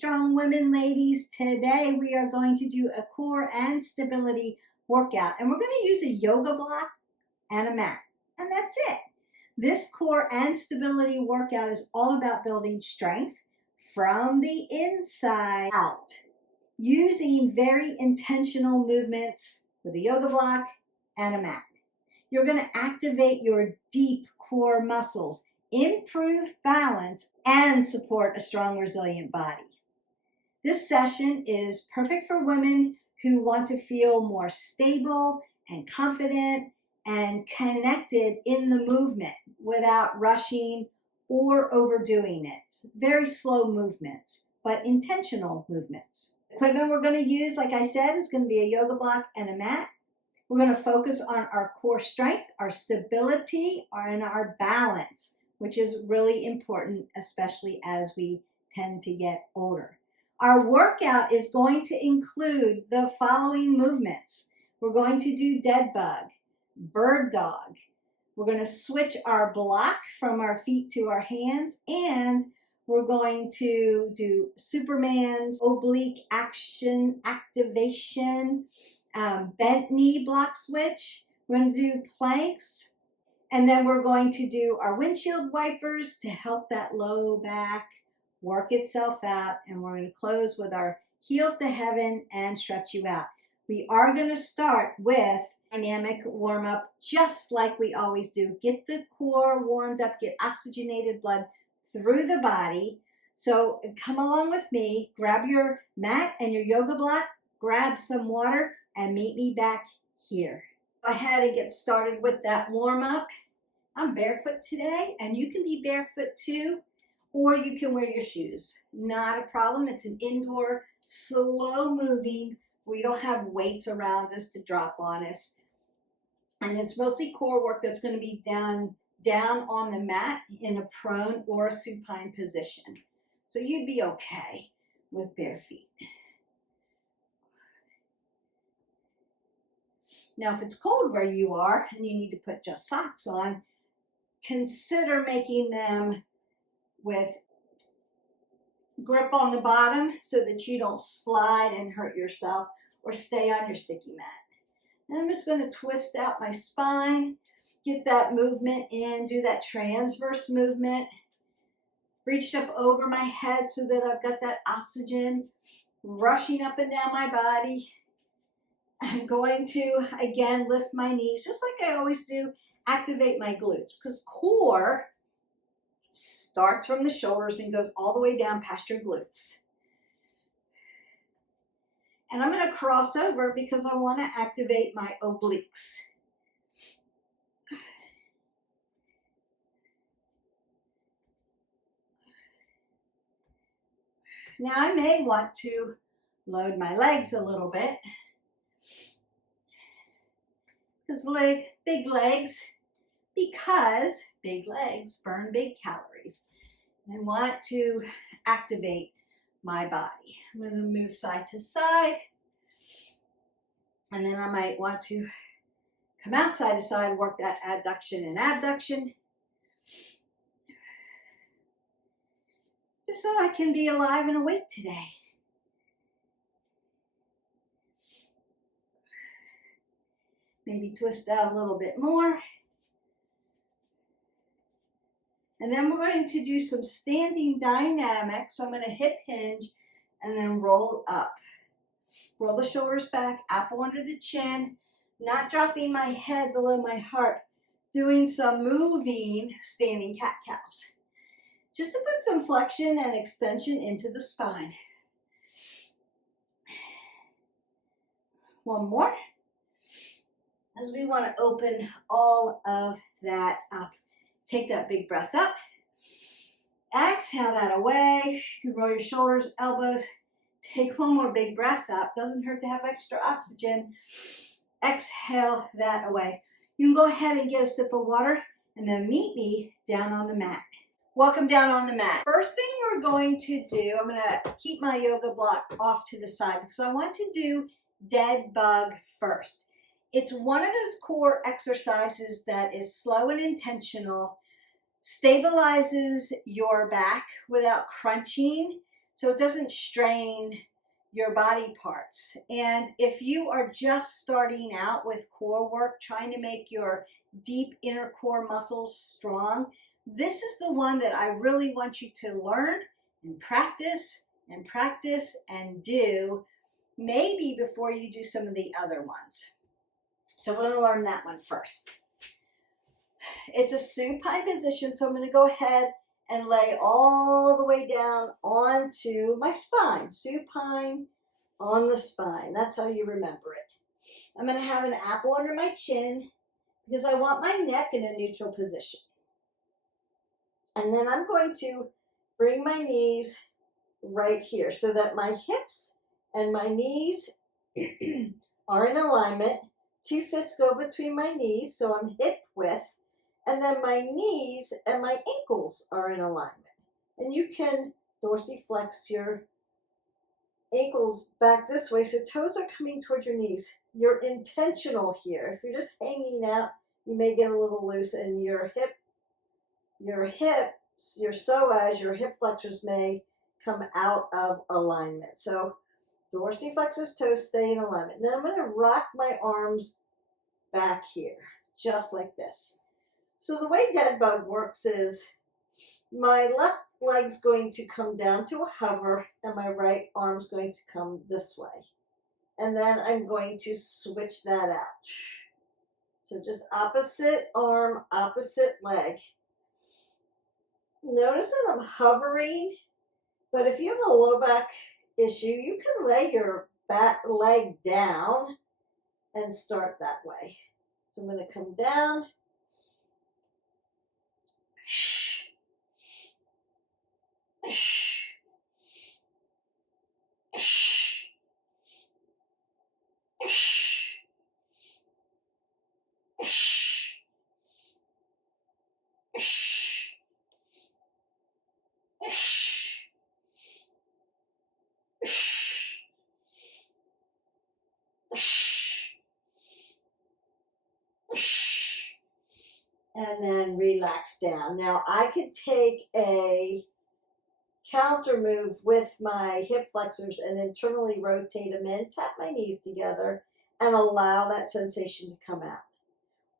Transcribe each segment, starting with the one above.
strong women, ladies. Today we are going to do a core and stability workout, and we're going to use a yoga block and a mat, and that's it. This core and stability workout is all about building strength from the inside out, using very intentional movements with a yoga block and a mat. You're going to activate your deep core muscles, improve balance, and support a strong, resilient body. This session is perfect for women who want to feel more stable and confident and connected in the movement without rushing or overdoing it. Very slow movements, but intentional movements. Equipment we're going to use, like I said, is going to be a yoga block and a mat. We're going to focus on our core strength, our stability, and our balance, which is really important, especially as we tend to get older. Our workout is going to include the following movements. We're going to do dead bug, bird dog. We're going to switch our block from our feet to our hands, and we're going to do Superman's oblique action activation, bent knee block switch. We're going to do planks, and then we're going to do our windshield wipers to help that low back work itself out, and we're going to close with our heels to heaven and stretch you out. We are going to start with dynamic warm-up, just like we always do. Get the core warmed up, get oxygenated blood through the body. So come along with me, grab your mat and your yoga block, grab some water, and meet me back here. Go ahead and get started with that warm-up. I'm barefoot today, and you can be barefoot too, or you can wear your shoes. Not a problem. It's an indoor, slow-moving. We don't have weights around us to drop on us. And it's mostly core work that's going to be done down on the mat in a prone or a supine position. So you'd be okay with bare feet. Now, if it's cold where you are and you need to put just socks on, consider making them with grip on the bottom so that you don't slide and hurt yourself or stay on your sticky mat. And I'm just going to twist out my spine, get that movement in, do that transverse movement. Reached up over my head so that I've got that oxygen rushing up and down my body. I'm going to, again, lift my knees, just like I always do, activate my glutes, because core starts from the shoulders and goes all the way down past your glutes. And I'm going to cross over because I want to activate my obliques. Now I may want to load my legs a little bit, because big legs burn big calories. I want to activate my body. I'm going to move side to side, and then I might want to come out side to side, work that adduction and abduction, just so I can be alive and awake today. Maybe twist out a little bit more. And then we're going to do some standing dynamics. So I'm going to hip hinge and then roll up. Roll the shoulders back, apple under the chin, not dropping my head below my heart, doing some moving standing cat-cows, just to put some flexion and extension into the spine. One more, as we want to open all of that up. Take that big breath up. Exhale that away. You can roll your shoulders, elbows. Take one more big breath up. Doesn't hurt to have extra oxygen. Exhale that away. You can go ahead and get a sip of water and then meet me down on the mat. Welcome down on the mat. First thing we're going to do, I'm going to keep my yoga block off to the side because I want to do dead bug first. It's one of those core exercises that is slow and intentional, stabilizes your back without crunching, so it doesn't strain your body parts. And if you are just starting out with core work, trying to make your deep inner core muscles strong, this is the one that I really want you to learn and practice and practice and do, maybe before you do some of the other ones. So we're going to learn that one first. It's a supine position, so I'm going to go ahead and lay all the way down onto my spine. Supine on the spine. That's how you remember it. I'm going to have an apple under my chin because I want my neck in a neutral position. And then I'm going to bring my knees right here so that my hips and my knees are in alignment. 2 fists go between my knees, so I'm hip width. And then my knees and my ankles are in alignment. And you can dorsiflex your ankles back this way so toes are coming towards your knees. You're intentional here. If you're just hanging out, you may get a little loose, and your hips, your psoas, your hip flexors may come out of alignment. So dorsiflexors, toes stay in alignment. And then I'm going to rock my arms back here, just like this. So the way dead bug works is my left leg's going to come down to a hover and my right arm's going to come this way. And then I'm going to switch that out. So just opposite arm, opposite leg. Notice that I'm hovering, but if you have a low back issue, you can lay your back leg down and start that way. So I'm going to come down. And then relax down. Now I could take a counter move with my hip flexors and internally rotate them in, tap my knees together, and allow that sensation to come out.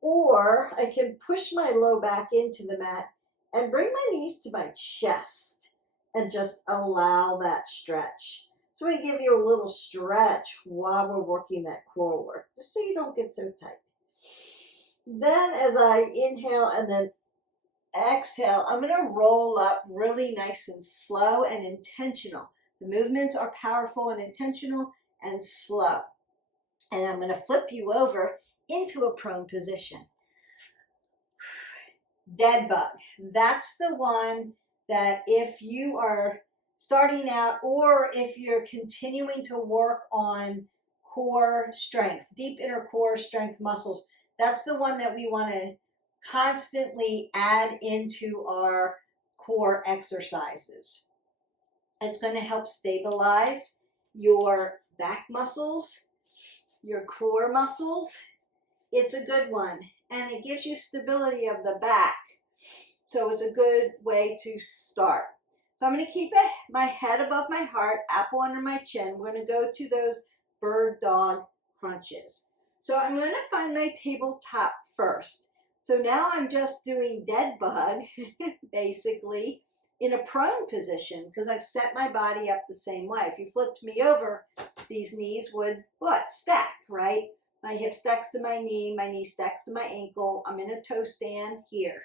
Or I can push my low back into the mat and bring my knees to my chest and just allow that stretch. So we give you a little stretch while we're working that core work, just so you don't get so tight. Then as I inhale and then exhale, I'm going to roll up really nice and slow and intentional. The movements are powerful and intentional and slow. And I'm going to flip you over into a prone position. Dead bug. That's the one that if you are starting out or if you're continuing to work on core strength, deep inner core strength muscles, that's the one that we want to constantly add into our core exercises. It's going to help stabilize your back muscles, your core muscles. It's a good one, and it gives you stability of the back. So it's a good way to start. So I'm going to keep my head above my heart, apple under my chin. We're going to go to those bird dog crunches. So I'm going to find my tabletop first. So now I'm just doing dead bug, basically, in a prone position because I've set my body up the same way. If you flipped me over, these knees would, stack, right? My hip stacks to my knee stacks to my ankle. I'm in a toe stand here.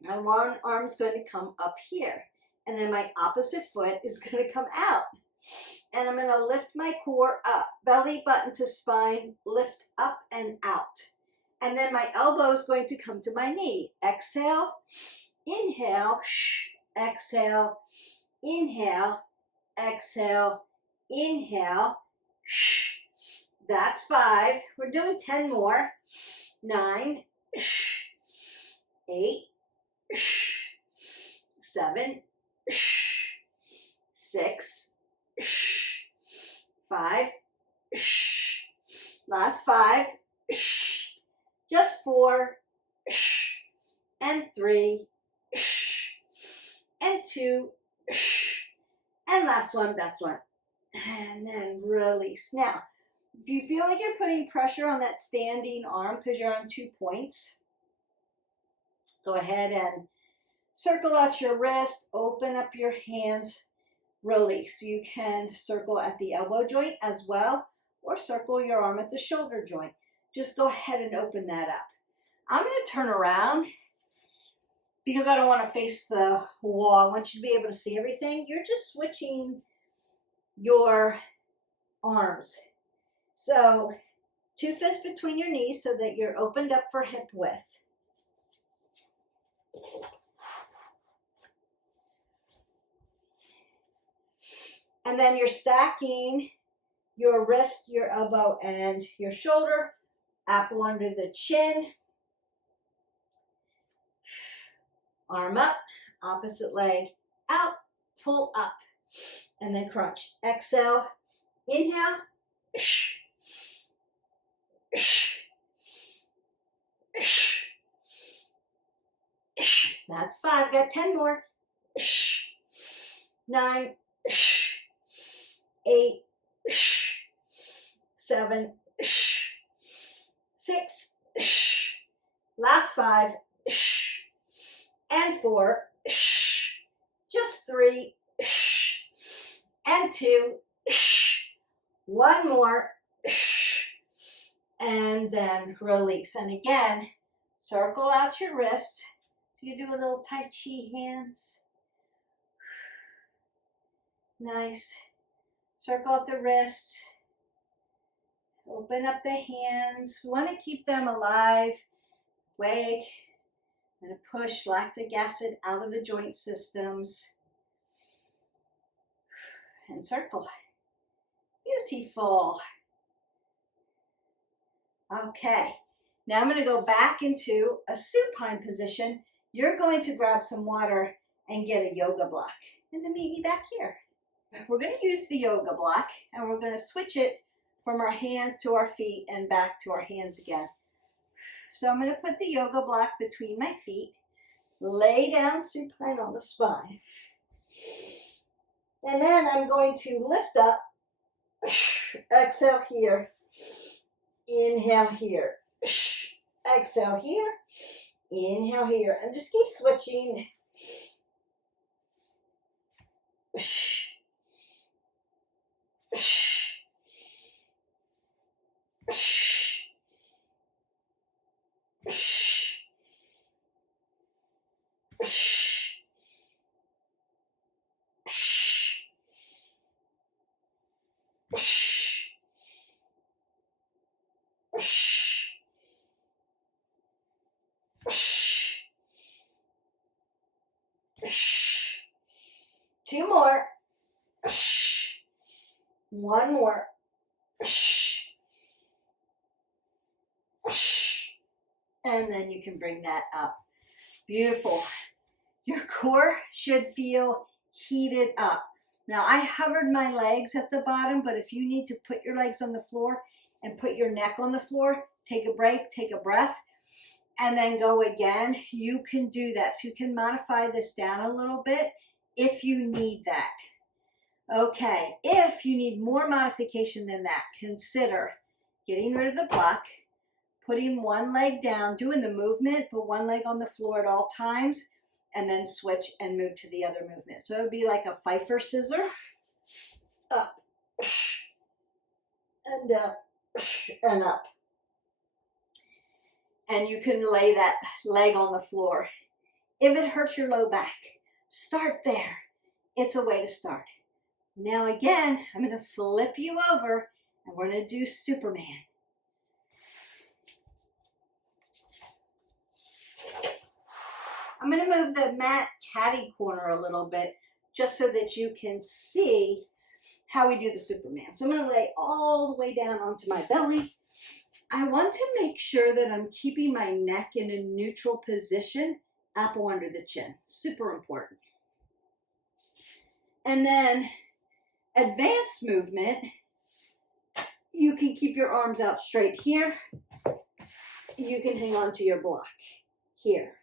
My one arm's going to come up here. And then my opposite foot is going to come out. And I'm going to lift my core up. Belly button to spine, lift up and out. And then my elbow is going to come to my knee. Exhale, inhale, exhale, inhale, exhale, inhale. That's 5. We're doing 10 more. 9, 8, 7, 6, 5. Last 5. Just 4. And 3. And 2. And last one, best one. And then release. Now, if you feel like you're putting pressure on that standing arm because you're on 2 points, go ahead and circle out your wrist, open up your hands, release. You can circle at the elbow joint as well, or circle your arm at the shoulder joint. Just go ahead and open that up. I'm going to turn around because I don't want to face the wall. I want you to be able to see everything. You're just switching your arms. So 2 fists between your knees so that you're opened up for hip width. And then you're stacking your wrist, your elbow, and your shoulder. Apple under the chin. Arm up, opposite leg out, pull up, and then crunch. Exhale, inhale. That's 5. Got 10 more. 9, 8, 7, 6. Last 5. And 4. Just 3. And 2. 1 more. And then release. And again, circle out your wrist. So you do a little Tai Chi hands. Nice. Circle out the wrists. Open up the hands. We want to keep them alive. Wake. And push lactic acid out of the joint systems. And circle. Beautiful. Okay. Now I'm going to go back into a supine position. You're going to grab some water and get a yoga block. And then meet me back here. We're going to use the yoga block and we're going to switch it from our hands to our feet and back to our hands again. So I'm going to put the yoga block between my feet, lay down supine on the spine. And then I'm going to lift up, exhale here, inhale here, exhale here, inhale here, and just keep switching. Two more. One more. And then you can bring that up. Beautiful. Your core should feel heated up. Now I hovered my legs at the bottom, but if you need to put your legs on the floor and put your neck on the floor, take a break, take a breath, and then go again. You can do that. So you can modify this down a little bit if you need that. Okay, if you need more modification than that, consider getting rid of the block, putting one leg down, doing the movement, but one leg on the floor at all times, and then switch and move to the other movement. So it would be like a Pfeiffer scissor, up, and down, and up. And you can lay that leg on the floor. If it hurts your low back, start there. It's a way to start. Now again, I'm going to flip you over and we're going to do Superman. I'm going to move the mat caddy corner a little bit just so that you can see how we do the Superman. So I'm going to lay all the way down onto my belly. I want to make sure that I'm keeping my neck in a neutral position, apple under the chin. Super important. And then advanced movement, you can keep your arms out straight here. You can hang on to your block here.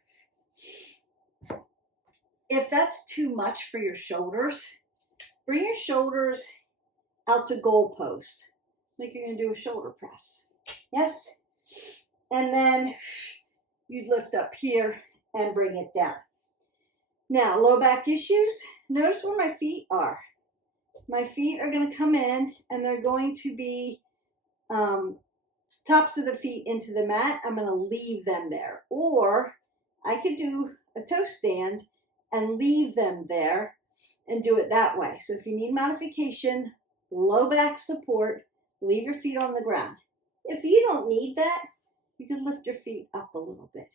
If that's too much for your shoulders, Bring your shoulders out to goalpost, like you're going to do a shoulder press. Yes? And then you'd lift up here and bring it down. Now, low back issues, notice where my feet are. My feet are going to come in and they're going to be tops of the feet into the mat. I'm going to leave them there. Or I could do a toe stand and leave them there and do it that way. So if you need modification, low back support, leave your feet on the ground. If you don't need that, you can lift your feet up a little bit.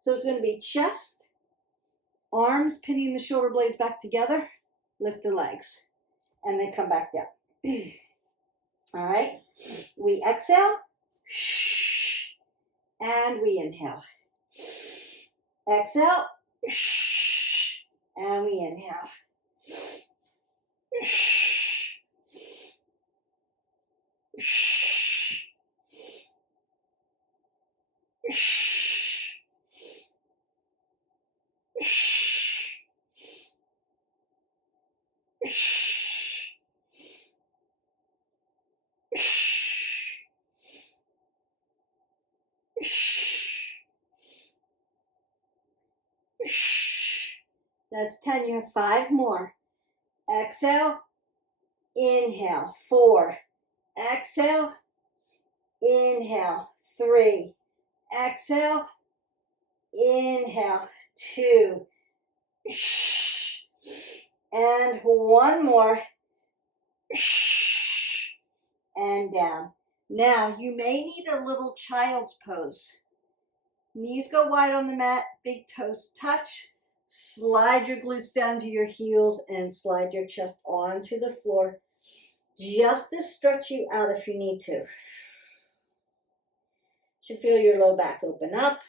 So it's going to be chest, arms pinning the shoulder blades back together, lift the legs, and then come back down. All right, we exhale, and we inhale. Exhale, and we inhale. That's 10. You have 5 more. Exhale, inhale. 4. Exhale, inhale. 3. Exhale, inhale. 2. And 1 more. And down. Now, you may need a little child's pose. Knees go wide on the mat, big toes touch. Slide your glutes down to your heels and slide your chest onto the floor, just to stretch you out if you need to. Should feel your low back open up.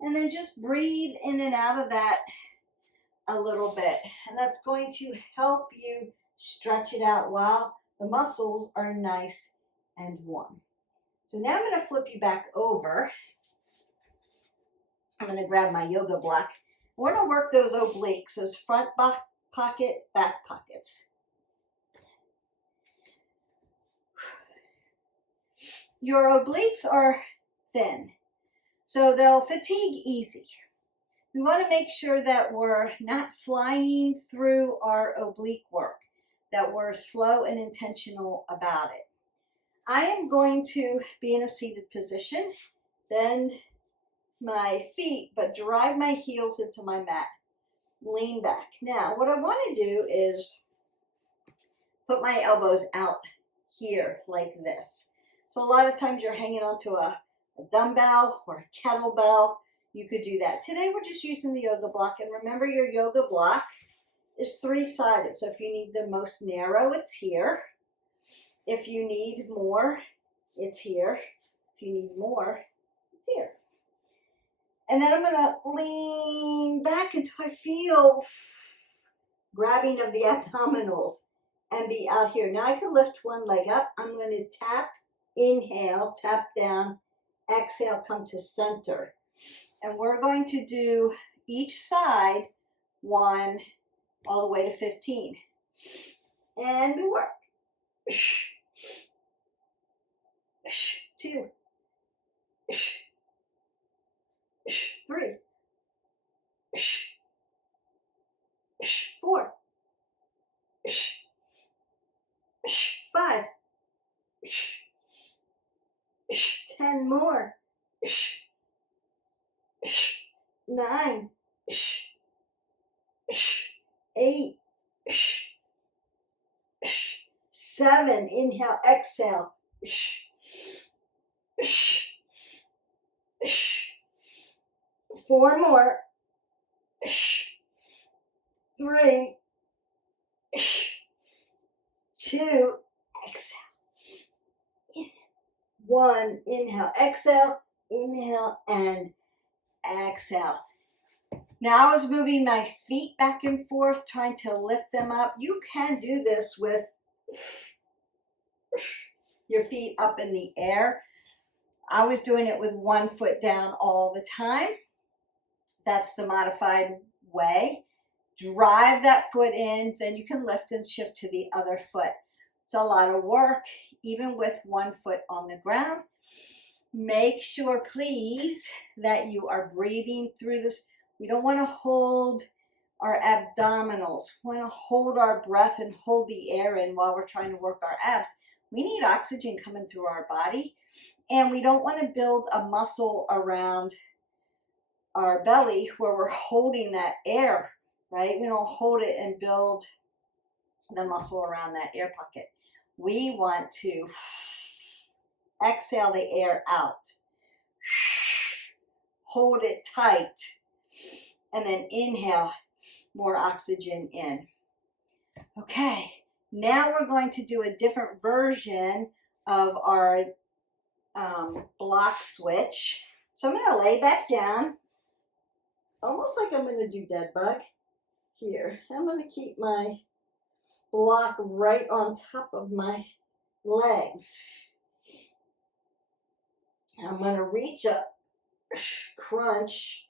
And then just breathe in and out of that a little bit. And that's going to help you stretch it out while the muscles are nice and warm. So now I'm going to flip you back over. I'm going to grab my yoga block. We're going to work those obliques, those front pocket, back pockets. Your obliques are thin, so they'll fatigue easy. We want to make sure that we're not flying through our oblique work, that we're slow and intentional about it. I am going to be in a seated position, bend my feet, but drive my heels into my mat. Lean back. Now, what I want to do is put my elbows out here like this. So a lot of times you're hanging onto a dumbbell or a kettlebell. You could do that. Today we're just using the yoga block, and remember your yoga block is 3-sided. So if you need the most narrow, it's here. If you need more, it's here. If you need more, it's here. And then I'm going to lean back until I feel grabbing of the abdominals and be out here. Now I can lift one leg up. I'm going to tap, inhale, tap down, exhale, come to center. And we're going to do each side 1 all the way to 15. And we work. 2, 3, 4, 5, 10 more, 9, 8, 7, inhale, exhale, 4 more, 3, 2, exhale, 1, inhale, exhale, inhale, and exhale. Now I was moving my feet back and forth, trying to lift them up. You can do this with your feet up in the air. I was doing it with one foot down all the time. That's the modified way. Drive that foot in, then you can lift and shift to the other foot. It's a lot of work, even with one foot on the ground. Make sure, please, that you are breathing through this. We don't want to hold our abdominals. We want to hold our breath and hold the air in while we're trying to work our abs. We need oxygen coming through our body, and we don't want to build a muscle around our belly where we're holding that air, right? We don't hold it and build the muscle around that air pocket. We want to exhale the air out, hold it tight, and then inhale more oxygen in. Okay, now we're going to do a different version of our block switch. So I'm going to lay back down, almost like I'm going to do dead bug here. I'm going to keep my block right on top of my legs. I'm going to reach up, crunch,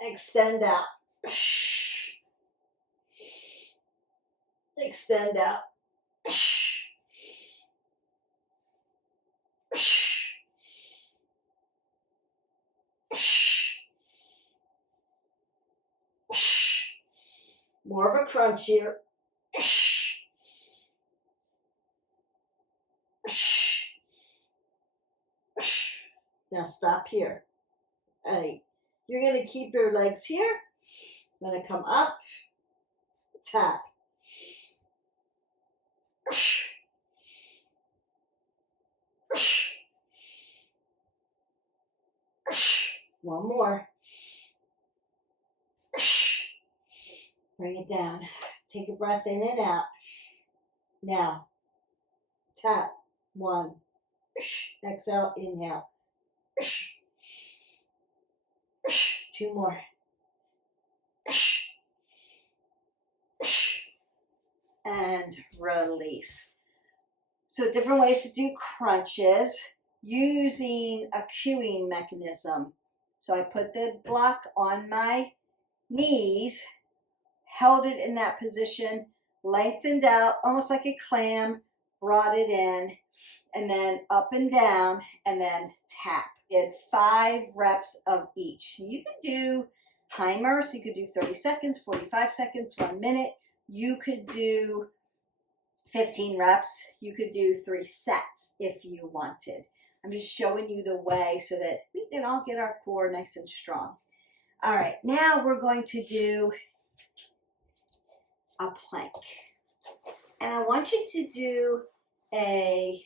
extend out, extend out, more of a crunch here. Now stop here. Hey, you're going to keep your legs here. I'm going to come up, tap. One more. Bring it down. Take a breath in and out. Now, tap. One. Exhale, inhale. Two more. And release. So different ways to do crunches using a cueing mechanism. So I put the block on my knees, held it in that position, lengthened out almost like a clam, brought it in, and then up and down, and then tap. Did 5 reps of each. You can do timers. You could do 30 seconds, 45 seconds, 1 minute. You could do 15 reps. You could do 3 sets if you wanted. I'm just showing you the way so that we can all get our core nice and strong. All right, now we're going to do a plank. And I want you to do a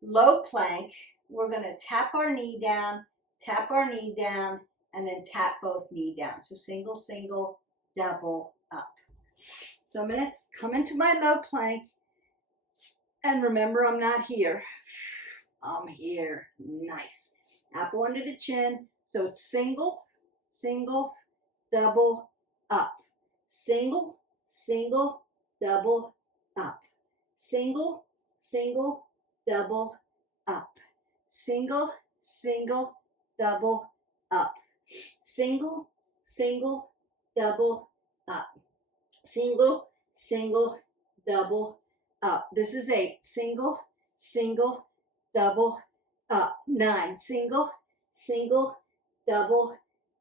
low plank. We're going to tap our knee down, and then tap both knee down. So single, single, double, up. So I'm going to come into my low plank. And remember, I'm not here. I'm here. Nice. Apple under the chin. So it's single, single, double, up. Single, single, double, up. Single, single, double, up. Single, single, double, up. Single, single, double, up. Single, single, double, up. This is 8. Single, single, double, up. 9. Single, single, double,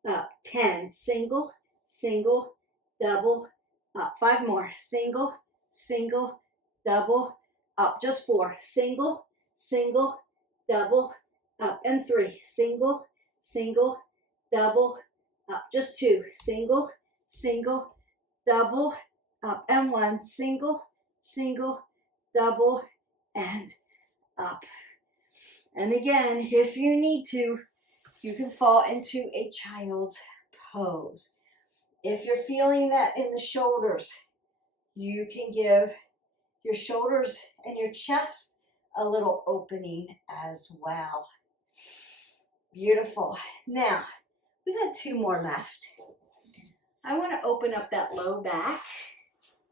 up. 10. Single, single, double, up. 5 more. Single, single, double, up. Just 4. Single, single, double, up. And 3. Single, single, double, up. Just 2. Single, single, double, up. And 1. Single, single, double, and up. And again, if you need to, you can fall into a child's pose. If you're feeling that in the shoulders, you can give your shoulders and your chest a little opening as well. Beautiful. Now, we've got 2 more left. I want to open up that low back.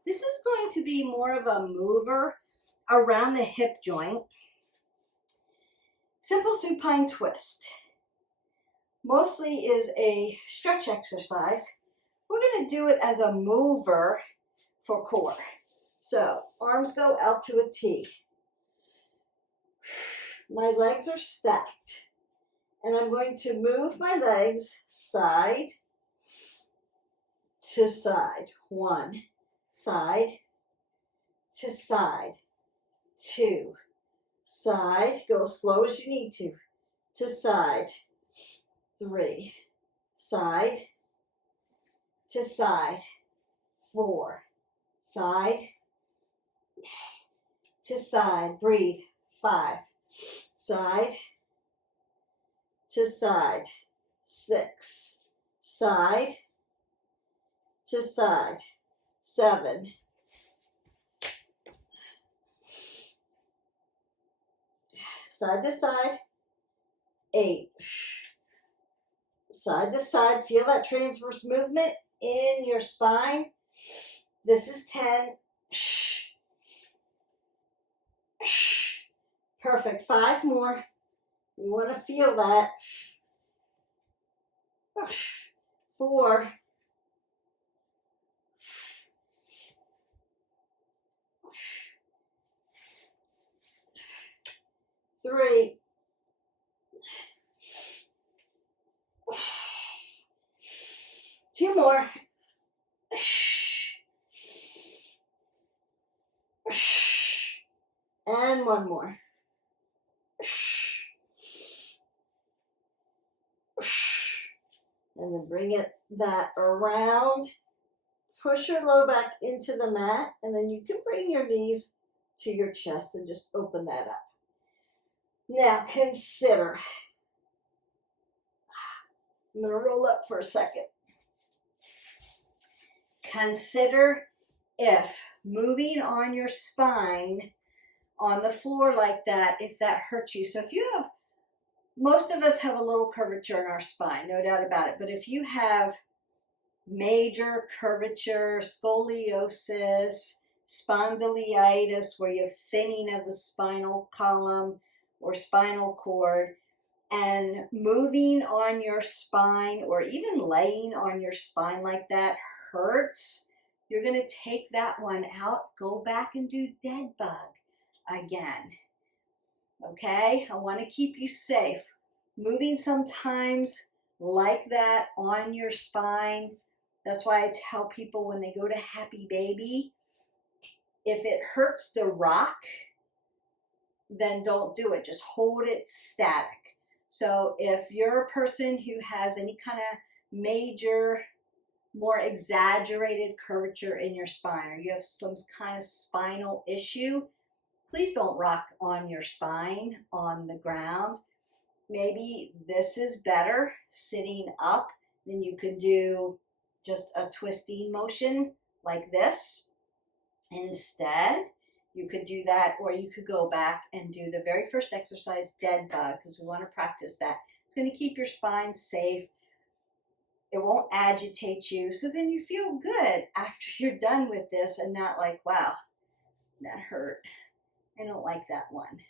This is going to be more of a mover around the hip joint. Simple supine twist. Mostly is a stretch exercise. We're going to do it as a mover for core. So arms go out to a T. My legs are stacked. And I'm going to move my legs side to side. 1, side to side. 2, side, go as slow as you need to side. 3, side to side. 4, side to side. Breathe. 5, side to side. 6, side to side. 7, side to side. 8, side to side. Feel that transverse movement in your spine. This is 10. Perfect. 5 more. We want to feel that. 4, 3, 2 more. And 1 more. And then bring that around. Push your low back into the mat, and then you can bring your knees to your chest and just open that up. Now consider. I'm going to roll up for a second. Consider if moving on your spine on the floor like that, if that hurts you. So if you have, most of us have a little curvature in our spine, no doubt about it. But if you have major curvature, scoliosis, spondylitis, where you have thinning of the spinal column or spinal cord, and moving on your spine or even laying on your spine like that hurts, you're going to take that one out, go back and do dead bug again. Okay, I want to keep you safe. Moving sometimes like that on your spine. That's why I tell people when they go to Happy Baby, if it hurts to rock, then don't do it. Just hold it static. So if you're a person who has any kind of major, more exaggerated curvature in your spine, or you have some kind of spinal issue, please don't rock on your spine on the ground. Maybe this is better sitting up. Then you could do just a twisting motion like this instead. You could do that, or you could go back and do the very first exercise, dead bug, because we want to practice that. It's going to keep your spine safe. It won't agitate you, so then you feel good after you're done with this and not like, wow, that hurt. I don't like that one.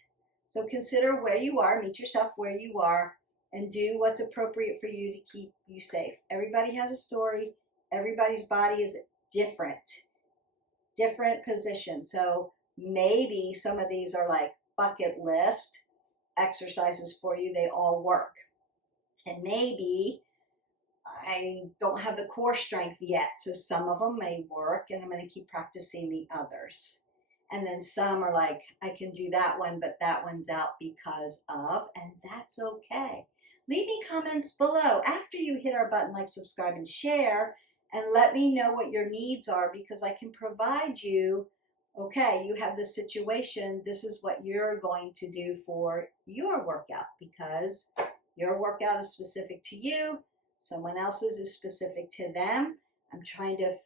So consider where you are, meet yourself where you are, and do what's appropriate for you to keep you safe. Everybody has a story. Everybody's body is different positions. So maybe some of these are like bucket list exercises for you. They all work. And maybe I don't have the core strength yet, so some of them may work, and I'm going to keep practicing the others. And then some are like, I can do that one, but that one's out because of, and that's okay. Leave me comments below after you hit our button like, subscribe, and share, and let me know what your needs are, because I can provide you, okay, you have this situation, this is what you're going to do for your workout, because your workout is specific to you, someone else's is specific to them. I'm trying to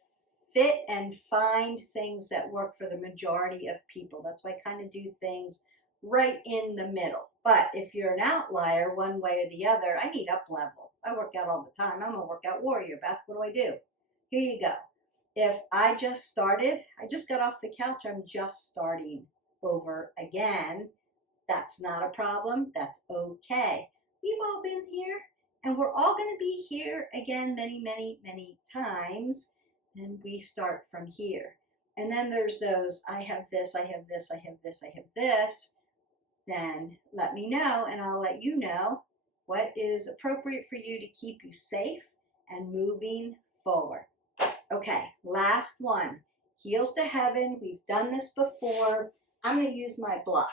fit and find things that work for the majority of people. That's why I kind of do things right in the middle. But if you're an outlier one way or the other, I need up level. I work out all the time. I'm a workout warrior, Beth. What do I do? Here you go. If I just started, I just got off the couch, I'm just starting over again. That's not a problem. That's okay. We've all been here, and we're all going to be here again many, many, many times. And we start from here. And then there's those, I have this, I have this, I have this, I have this. Then let me know, and I'll let you know what is appropriate for you to keep you safe and moving forward. Okay, last one. Heels to heaven. We've done this before. I'm going to use my block.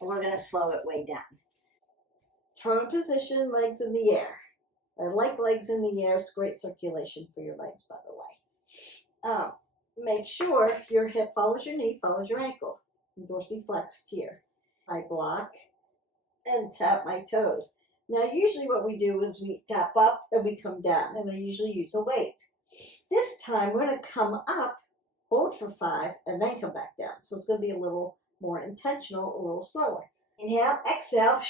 We're going to slow it way down. Prone position, legs in the air. I like legs in the air. It's great circulation for your legs, by the way. Make sure your hip follows your knee, follows your ankle. Dorsiflexed here. I block and tap my toes. Now, usually what we do is we tap up and we come down, and I usually use a weight. This time, we're going to come up, hold for 5, and then come back down. So it's going to be a little more intentional, a little slower. Inhale, exhale,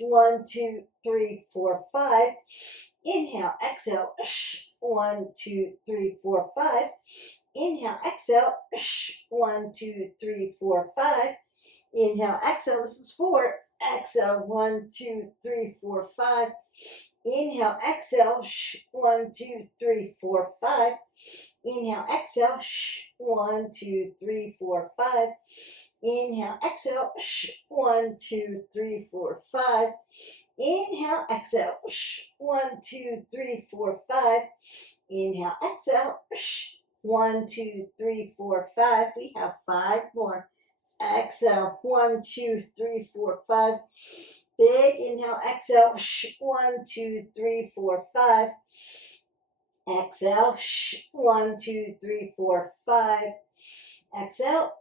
1, 2, 3, 4, 5. Inhale, exhale, 1, 2, 3, 4, 5. Inhale, exhale, 1, 2, 3, 4, 5. Inhale, exhale, this is 4. Exhale, 1, 2, 3, 4, 5. Inhale, exhale, 1, 2, 3, 4, 5. Inhale, exhale, 1, 2, 3, 4, 5. Inhale, exhale, 1, 2, 3, 4, 5. Inhale, exhale, 1, 2, 3, 4, 5. Inhale, exhale, 1, 2, 3, 4, 5. We have 5 more. Exhale, 1, 2, 3, 4, 5. Big inhale, exhale, 1, 2, 3, 4, 5. Exhale, 1, 2, 3, 4, 5. Exhale,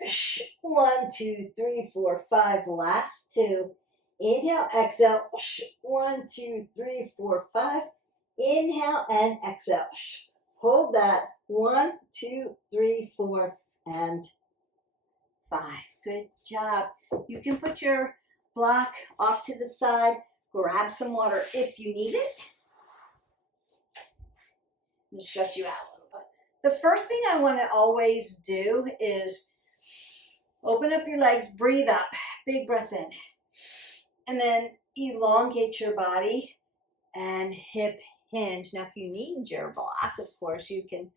1, 2, 3, 4, 5. Last 2. Inhale, exhale, 1, 2, 3, 4, 5. Inhale and exhale. Hold that. 1, 2, 3, 4, and 5. Good job. You can put your block off to the side. Grab some water if you need it. Let me stretch you out a little bit. The first thing I want to always do is open up your legs, breathe up, big breath in, and then elongate your body and hip hinge. Now, if you need your block, of course, you can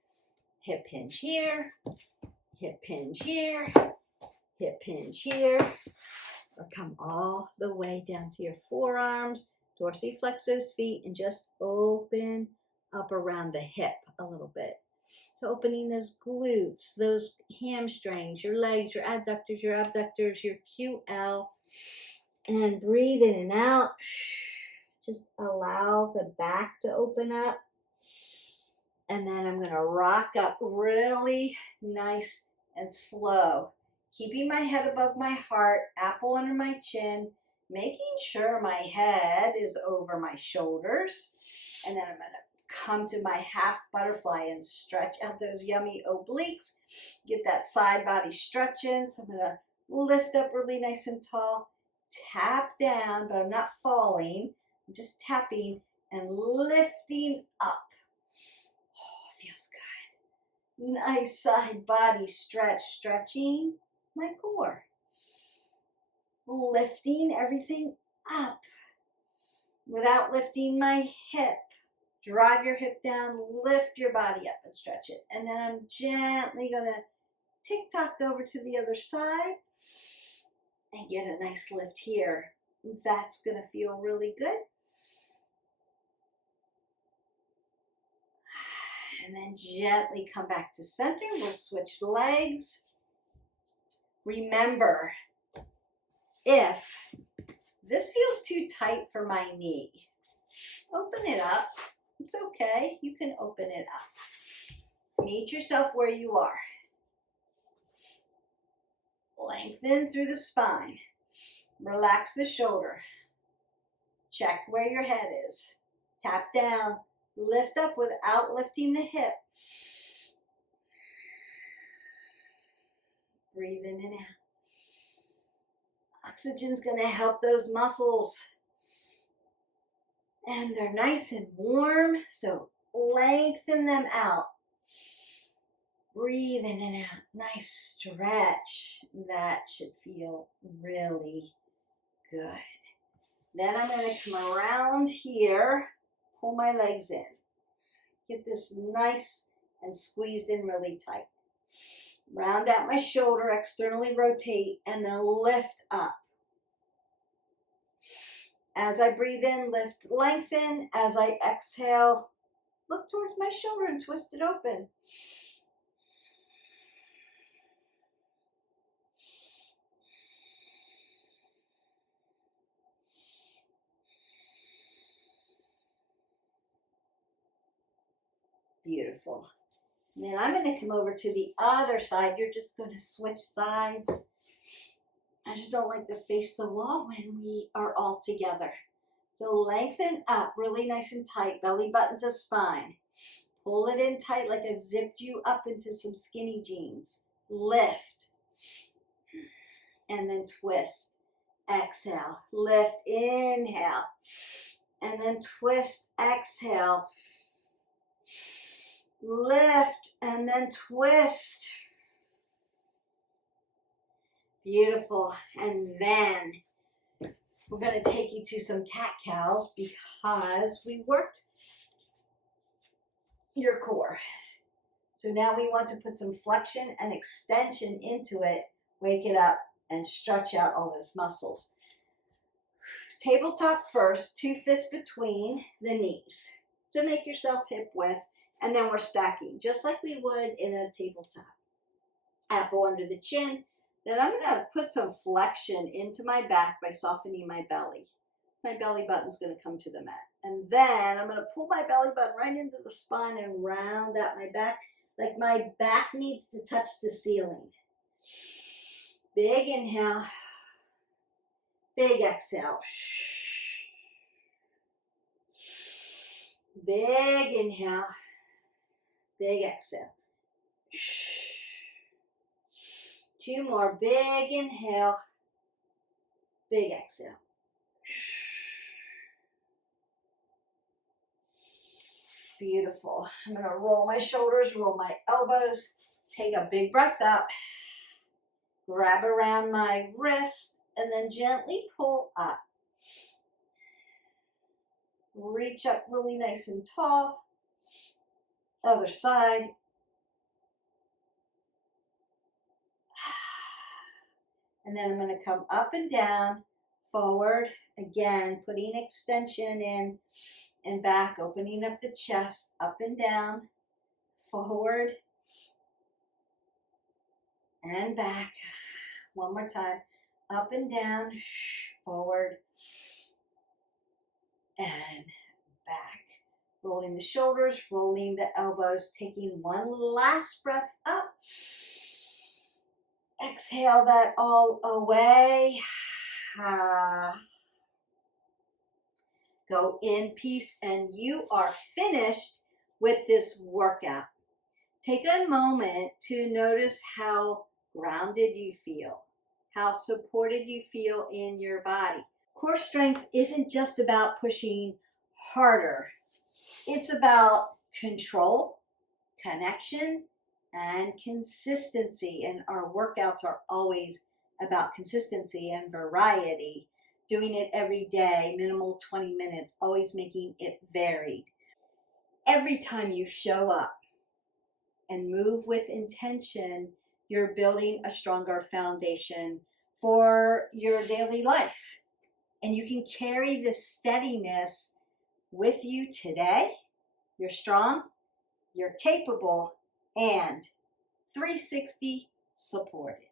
hip hinge here, hip hinge here, hip hinge here, or come all the way down to your forearms, dorsiflex those feet, and just open up around the hip a little bit. So opening those glutes, those hamstrings, your legs, your adductors, your abductors, your QL, and breathe in and out. Just allow the back to open up. And then I'm going to rock up really nice and slow, keeping my head above my heart, apple under my chin, making sure my head is over my shoulders. And then I'm going to come to my half butterfly and stretch out those yummy obliques. Get that side body stretch in. So I'm going to lift up really nice and tall, tap down, but I'm not falling. I'm just tapping and lifting up. Oh, it feels good. Nice side body stretch, stretching my core. Lifting everything up without lifting my hip. Drive your hip down, lift your body up and stretch it. And then I'm gently going to tick-tock over to the other side and get a nice lift here. That's going to feel really good. And then gently come back to center. We'll switch legs. Remember, if this feels too tight for my knee, open it up. It's okay. You can open it up. Meet yourself where you are. Lengthen through the spine. Relax the shoulder. Check where your head is. Tap down. Lift up without lifting the hip. Breathe in and out. Oxygen's going to help those muscles. And they're nice and warm, so lengthen them out. Breathe in and out. Nice stretch. That should feel really Good. Then I'm going to come around here, pull my legs in. Get this nice and squeezed in really tight. Round out my shoulder, externally rotate, and then lift up. As I breathe in, lift, lengthen. As I exhale, look towards my shoulder and twist it open. Beautiful. And then I'm going to come over to the other side. You're just going to switch sides. I just don't like to face the wall when we are all together. So lengthen up really nice and tight, belly button to spine. Pull it in tight like I've zipped you up into some skinny jeans. Lift. And then twist. Exhale. Lift. Inhale. And then twist. Exhale. Lift. And then twist. Beautiful. And then we're going to take you to some cat-cows because we worked your core. So now we want to put some flexion and extension into it, wake it up, and stretch out all those muscles. Tabletop first, 2 fists between the knees to make yourself hip width, and then we're stacking just like we would in a tabletop. Apple under the chin. Then I'm going to put some flexion into my back by softening my belly. My belly button's going to come to the mat. And then I'm going to pull my belly button right into the spine and round out my back like my back needs to touch the ceiling. Big inhale. Big exhale. Big inhale. Big exhale. 2 more. Big inhale. Big exhale. Beautiful. I'm going to roll my shoulders, roll my elbows, take a big breath out, grab around my wrist, and then gently pull up. Reach up really nice and tall. Other side. And then I'm going to come up and down, forward, again, putting extension in and back, opening up the chest, up and down, forward, and back. One more time, up and down, forward, and back. Rolling the shoulders, rolling the elbows, taking one last breath up. Exhale that all away. Go in peace, and you are finished with this workout. Take a moment to notice how grounded you feel, how supported you feel in your body. Core strength isn't just about pushing harder. It's about control, connection, and consistency. And our workouts are always about consistency and variety. Doing it every day, minimal 20 minutes, always making it varied. Every time you show up and move with intention, you're building a stronger foundation for your daily life. And you can carry this steadiness with you today. You're strong, you're capable, and 360 supported.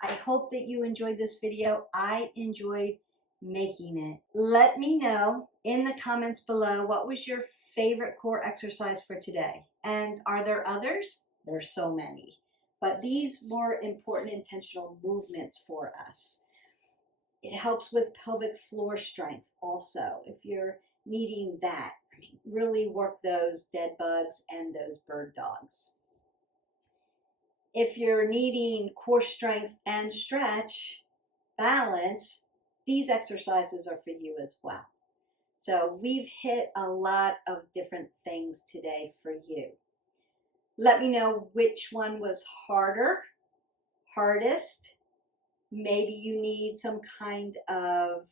I hope that you enjoyed this video. I enjoyed making it. Let me know in the comments below what was your favorite core exercise for today. And are there others? There's so many. But these were important intentional movements for us. It helps with pelvic floor strength also. If you're needing that, really work those dead bugs and those bird dogs. If you're needing core strength and stretch, balance, these exercises are for you as well. So we've hit a lot of different things today for you. Let me know which one was harder, hardest, Maybe you need some kind of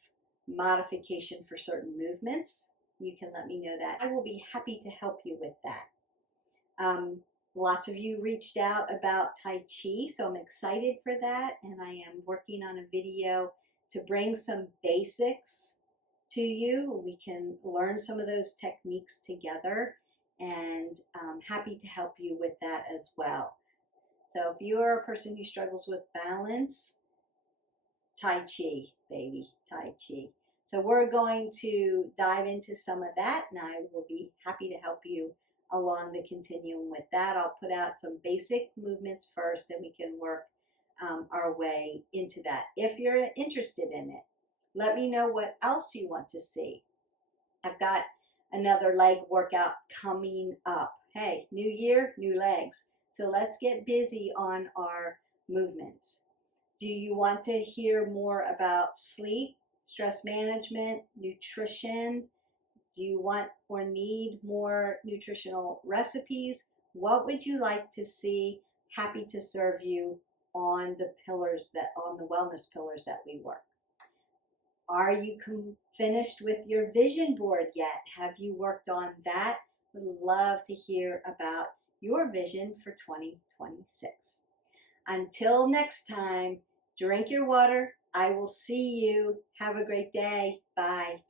modification for certain movements. You can let me know that. I will be happy to help you with that. Lots of you reached out about Tai Chi, so I'm excited for that, and I am working on a video to bring some basics to you. We can learn some of those techniques together, and I'm happy to help you with that as well. So if you are a person who struggles with balance, Tai Chi, baby, Tai Chi. So we're going to dive into some of that, and I will be happy to help you along the continuum with that. I'll put out some basic movements first, and we can work our way into that. If you're interested in it, let me know what else you want to see. I've got another leg workout coming up. Hey, new year, new legs. So let's get busy on our movements. Do you want to hear more about sleep, stress management, nutrition? Do you want or need more nutritional recipes? What would you like to see? Happy to serve you on the wellness pillars that we work. Are you finished with your vision board yet? Have you worked on that? Would love to hear about your vision for 2026. Until next time, drink your water. I will see you. Have a great day. Bye.